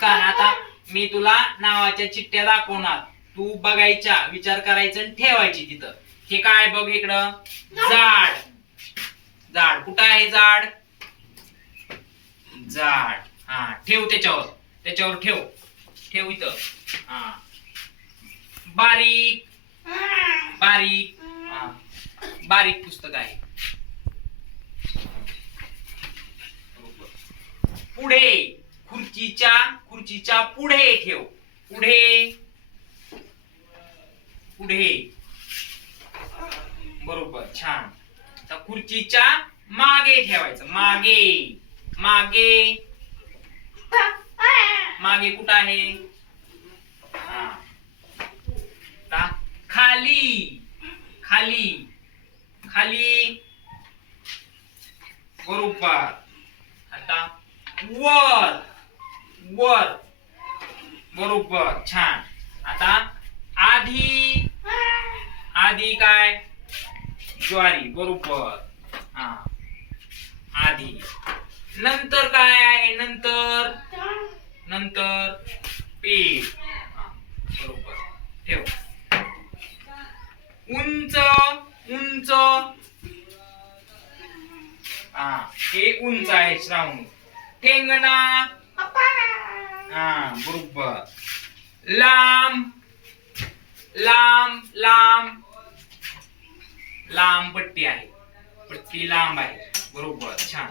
आता मी तुला नावाच्या चिठ्ठ्या दाखवणार. तू बघायच्या विचार करायचं आणि ठेवायची तिथं. हे काय बघ इकडं? झाड झाड कुठं आहे झाड झाड हा ठेव त्याच्यावर. त्याच्यावर ठेव. ठेव इथं. हा. बारीक. बारीक. हा. बारीक पुस्तक आहे. पुढे खुर्चीच्या खुर्चीच्या पुढे ठेव. पुढे. पुढे. बरोबर छान. आता खुर्चीच्या मागे ठेवायचं. मागे. मागे. मागे कुठं आहे? हा. खाली. खाली. खाली. बरोबर. आता वर. वर. बरोबर छान. आता आधी आधी काय? ज्वारी बरोबर. हा. आधी. नंतर काय आहे? नंतर? नंतर पीठ. बरोबर. ठेव. उंच उंच. हा हे उंच आहे श्रावण. ठेंगणा. बरोबर. लांब लांब लांब. लांब पट्टी आहे. पट्टी लांब आहे. बरोबर छान.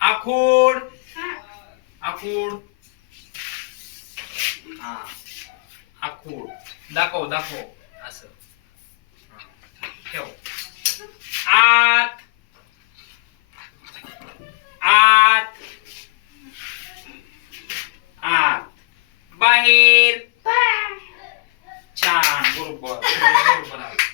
आखोड. आखोड. हा. आखोड. दाखव दाखव. असं हा. ठेव आत आत आत बाहेर छान बरोबर बरोबर आहे.